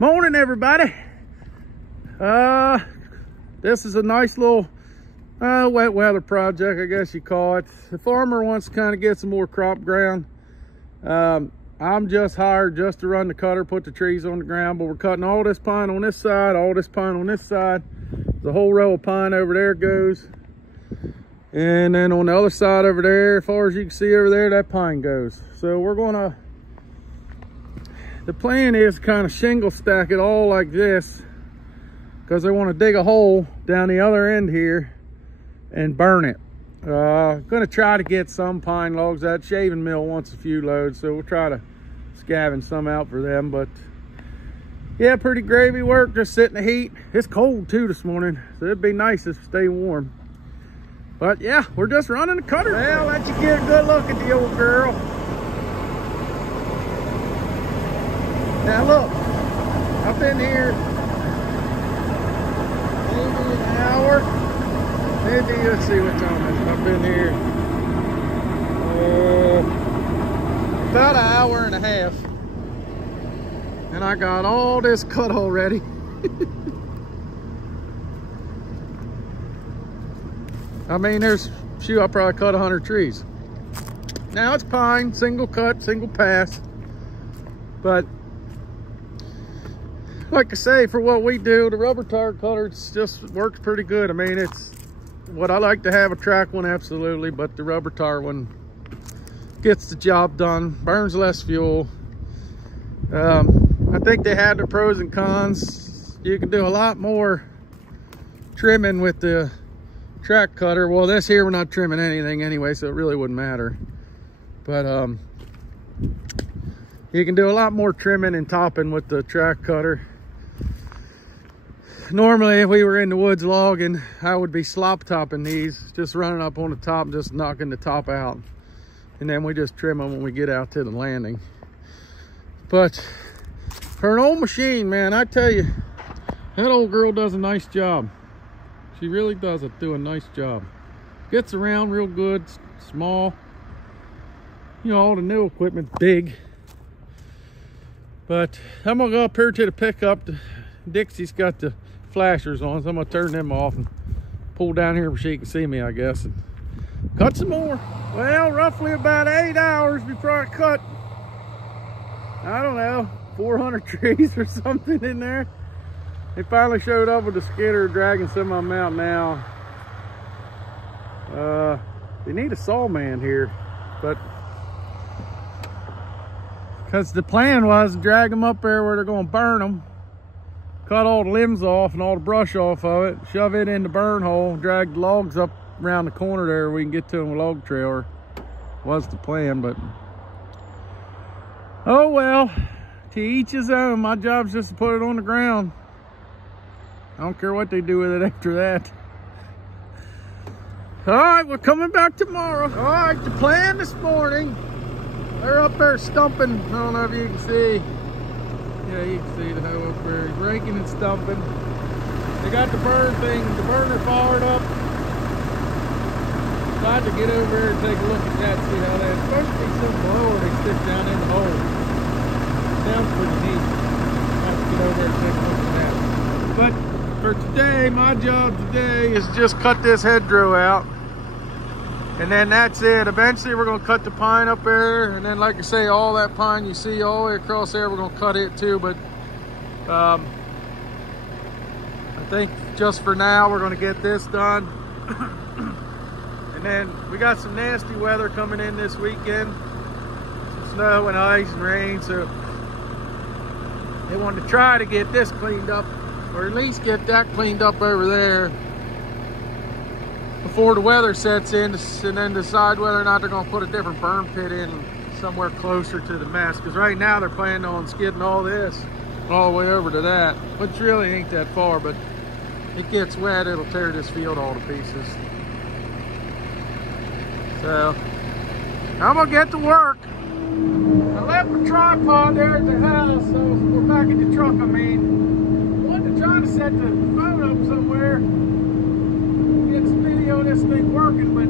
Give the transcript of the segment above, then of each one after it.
Morning, everybody. This is a nice little wet weather project, I guess you call it. The farmer wants to kind of get some more crop ground. I'm just hired just to run the cutter, put the trees on the ground, but we're cutting all this pine on this side, all this pine on this side. The whole row of pine over there goes. And then on the other side over there, as far as you can see over there, that pine goes. So we're gonna, the plan is kind of shingle stack it all like this, because they want to dig a hole down the other end here and burn it. Gonna try to get some pine logs. That shaving mill wants a few loads, so we'll try to scavenge some out for them. But yeah, pretty gravy work, just sitting in the heat. It's cold too this morning, so it'd be nice to stay warm. But yeah, we're just running the cutter. Well, let you get a good look at the old girl. Now look, I've been here maybe an hour. Maybe, let's see what time it is. I've been here about an hour and a half. And I got all this cut already. I mean, I probably cut 100 trees. Now it's pine, single cut, single pass. But like I say, for what we do, the rubber tire cutter just works pretty good. I mean, it's what I like to have, a track one, absolutely, but the rubber tire one gets the job done, burns less fuel. I think they had their pros and cons. You can do a lot more trimming with the track cutter. Well, this here, we're not trimming anything anyway, so it really wouldn't matter. But you can do a lot more trimming and topping with the track cutter. Normally, if we were in the woods logging, I would be slop topping these, just running up on the top and just knocking the top out. And then we just trim them when we get out to the landing. But for an old machine, man, I tell you, that old girl does a nice job. She really does do a nice job. Gets around real good, small. You know, all the new equipment's big. But I'm gonna go up here to the pickup. Dixie's got the flashers on, so I'm gonna turn them off and pull down here where she can see me, I guess, and cut some more. Well, roughly about 8 hours before I cut, I don't know, 400 trees or something in there. They finally showed up with the skidder, dragging some of them out now. They need a saw man here, but because the plan was to drag them up there where they're going to burn them, cut all the limbs off and all the brush off of it, shove it in the burn hole, drag the logs up around the corner there we can get to them with a log trailer. Was the plan, but oh well, to each his own. My job's just to put it on the ground. I don't care what they do with it after that. All right, we're coming back tomorrow. All right, the plan this morning, they're up there stumping. I don't know if you can see. Yeah, you can see the hoe up there. He's raking and stumping. They got the burner fired up. Tried to get over here and take a look at that, see how that's supposed to be some blower they stick down in the hole. Sounds pretty neat. Have to get over there and take a look at that. But for today, my job today is just cut this hedgerow out. And then that's it. Eventually we're gonna cut the pine up there. And then like I say, all that pine you see all the way across there, we're gonna cut it too. But I think just for now, we're gonna get this done. And then we got some nasty weather coming in this weekend. Some snow and ice and rain. So they wanted to try to get this cleaned up, or at least get that cleaned up over there before the weather sets in, and then decide whether or not they're going to put a different burn pit in somewhere closer to the mess. Because right now they're planning on skidding all this all the way over to that, which really ain't that far, but it gets wet, it'll tear this field all to pieces. So I'm gonna get to work. I left the tripod there at the house, so we're back in the truck. I mean, I wanted to try to set the phone up somewhere, get some video of this thing working, but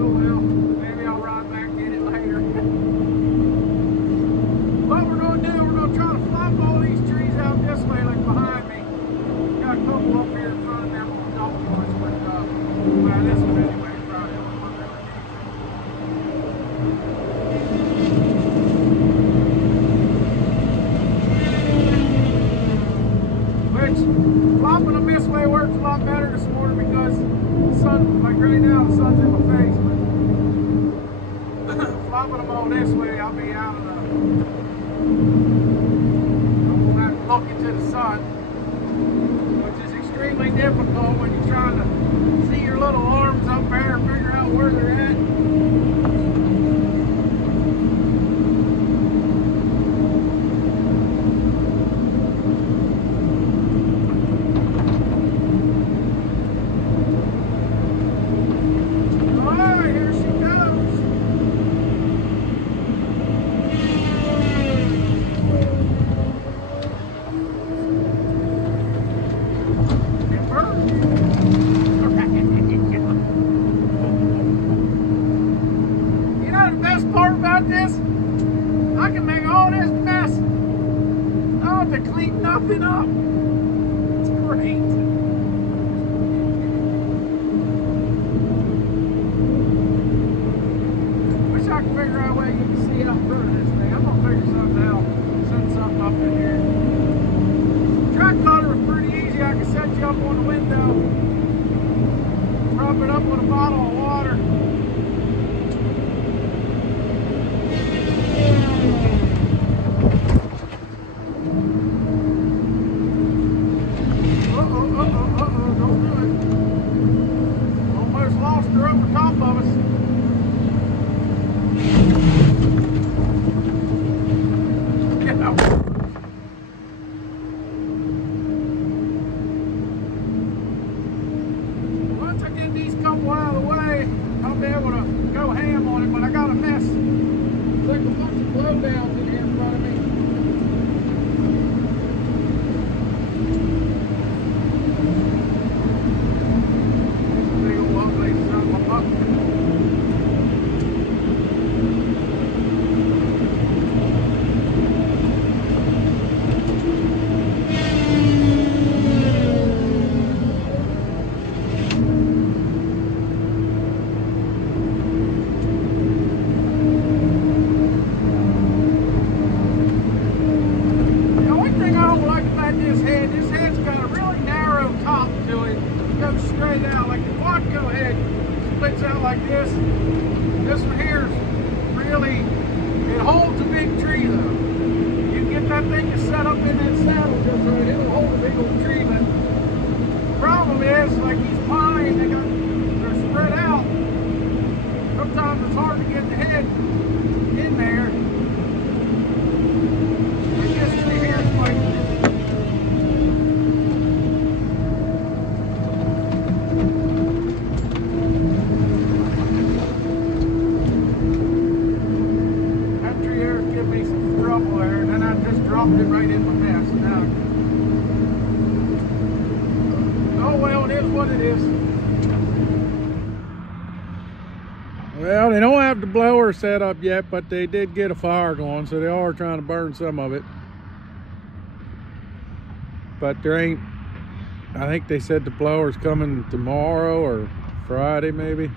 oh well, maybe I'll ride back and get it later. What we're gonna do, we're gonna go this way, I'll be out of the, I won't have to look into the sun, which is extremely difficult when you're trying to see your little arms up there and figure out where they're at. Clean nothing up. It's great. Wish I could figure out a way you can see out through this thing. I'm gonna figure something out. Set something up in here. Track cutter is pretty easy. I can set you up on the window. Prop it up with a bottle of water. Once I get these couple out of the way, I'll be able to go ham on it, but I got a mess. There's like a bunch of blowdowns in here in front of me. Big old ugly son of a buck. This head's got a really narrow top to it. It goes straight out. Like the Quadco head splits out like this. This one here is really, it holds a big tree though. You get that thing to set up in that saddle just right, it'll hold a big old tree. But the problem is, like these pines, they're spread out. Sometimes it's hard to get the head in there. Like this tree here is like, dropped it right in my mess. Now, oh well, it is what it is. Well, they don't have the blower set up yet, but they did get a fire going, so they are trying to burn some of it. But there ain't, I think they said the blower's coming tomorrow or Friday maybe.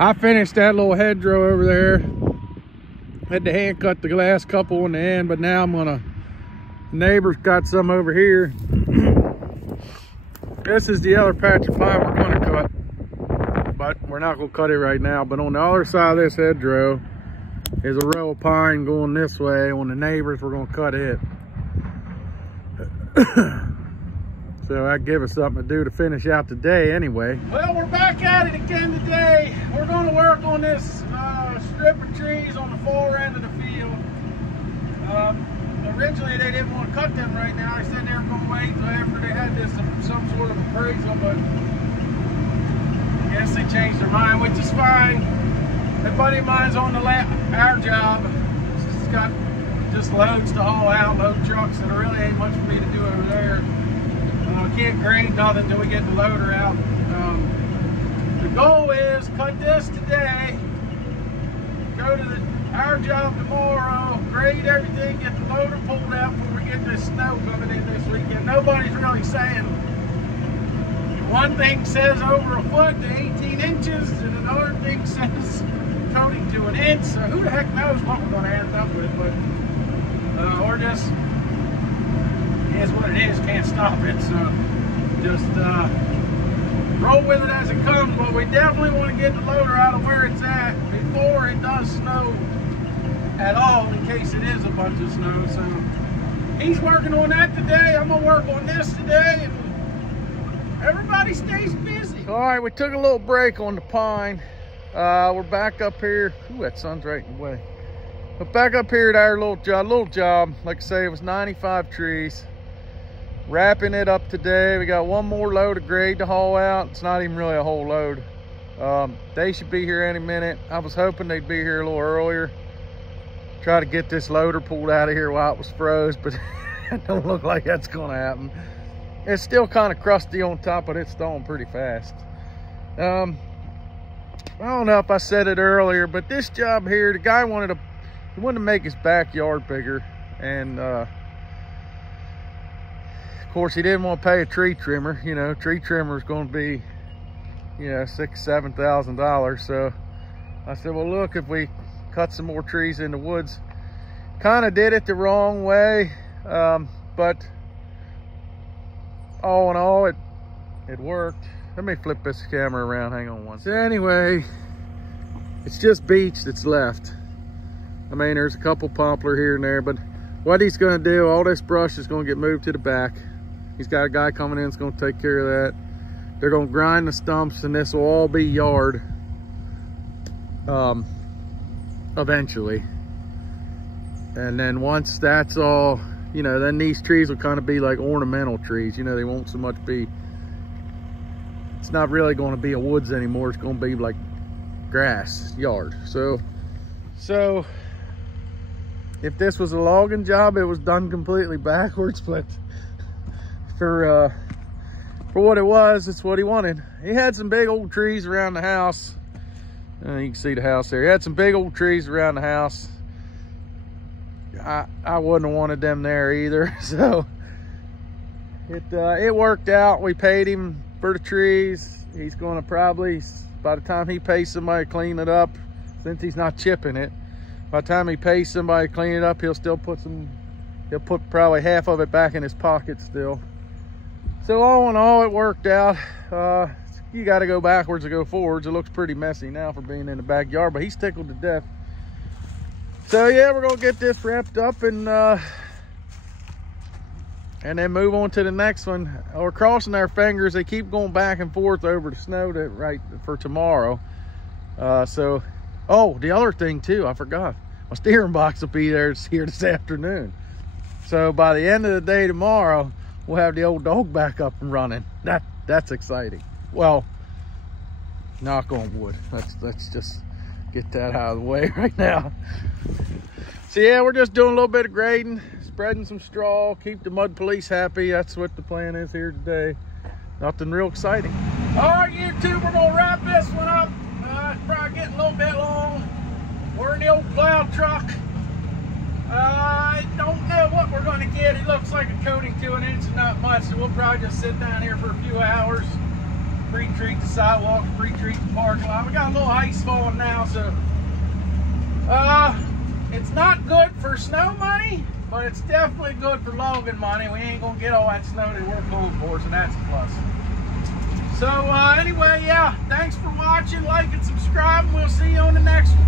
I finished that little hedgerow over there. Had to hand cut the last couple in the end, but now I'm gonna, neighbor's got some over here. This is the other patch of pine we're gonna cut, but we're not gonna cut it right now. But on the other side of this hedgerow is a row of pine going this way. On the neighbors, we're gonna cut it. So that give us something to do to finish out the day anyway. Well, we're back at it again today. We're gonna work on this strip of trees on the far end of the field. Originally they didn't want to cut them right now. They said they were going to wait until after they had this some sort of appraisal, but I guess they changed their mind, which is fine. A buddy of mine's on our job. He's got just loads to haul out, load trucks, and there really ain't much for me to do over there. Can't grade nothing until we get the loader out. The goal is cut this today, go to our job tomorrow, grade everything, get the loader pulled out before we get this snow coming in this weekend. Nobody's really saying. One thing says over a foot to 18 inches, and another thing says coating to an inch. So who the heck knows what we're going to end up with? But or just, it is what it is. Can't stop it. So just roll with it as it comes, but we definitely want to get the loader out of where it's at before it does snow at all, in case it is a bunch of snow. So he's working on that today. I'm gonna work on this today, and everybody stays busy. All right, we took a little break on the pine. We're back up here. Ooh, that sun's right in the way. But back up here at our little job. Like I say, it was 95 trees. Wrapping it up today. We got one more load of grade to haul out. It's not even really a whole load. They should be here any minute. I was hoping they'd be here a little earlier. Try to get this loader pulled out of here while it was froze, but it don't look like that's gonna happen. It's still kind of crusty on top, but it's thawing pretty fast. I don't know if I said it earlier, but this job here, the guy wanted to make his backyard bigger, and of course he didn't want to pay a tree trimmer. You know, tree trimmer is going to be, you know, $6,000–7,000. So I said, well, look, if we cut some more trees in the woods, kind of did it the wrong way, but all in all, it worked. Let me flip this camera around. Hang on one second. So anyway, it's just beech that's left. I mean, there's a couple poplar here and there, but what he's gonna do, all this brush is gonna get moved to the back. He's got a guy coming in that's gonna take care of that. They're gonna grind the stumps, and this will all be yard eventually. And then once that's all, you know, then these trees will kind of be like ornamental trees. You know, they won't so much be, it's not really going to be a woods anymore. It's going to be like grass yard. So if this was a logging job, it was done completely backwards, but for what it was, it's what he wanted. He had some big old trees around the house. You can see the house there. He had some big old trees around the house. I wouldn't have wanted them there either. So it worked out. We paid him for the trees. He's going to probably, by the time he pays somebody to clean it up, since he's not chipping it, by the time he pays somebody to clean it up, he'll put probably half of it back in his pocket still. So all in all, it worked out. You got to go backwards to go forwards. It looks pretty messy now for being in the backyard, but he's tickled to death. So yeah, we're gonna get this wrapped up and then move on to the next one. We're crossing our fingers. They keep going back and forth over the snow for tomorrow. Oh, the other thing too, I forgot. My steering box will be here this afternoon. So by the end of the day tomorrow, we'll have the old dog back up and running. That's exciting. Well, knock on wood. Let's just get that out of the way right now. So yeah, we're just doing a little bit of grading, spreading some straw, keep the mud police happy. That's what the plan is here today. Nothing real exciting. All right, YouTube, we're gonna wrap this one up. It's probably getting a little bit long. We're in the old plow truck. I don't know what we're gonna get. It looks like a coating to an inch and not much, so we'll probably just sit down here for a few hours, pre-treat the sidewalk, pre-treat the parking lot. We got a little ice falling now, so it's not good for snow money, but it's definitely good for logging money. We ain't gonna get all that snow that we're pulling for, so that's a plus. So anyway, yeah, thanks for watching, like and subscribe, and we'll see you on the next one.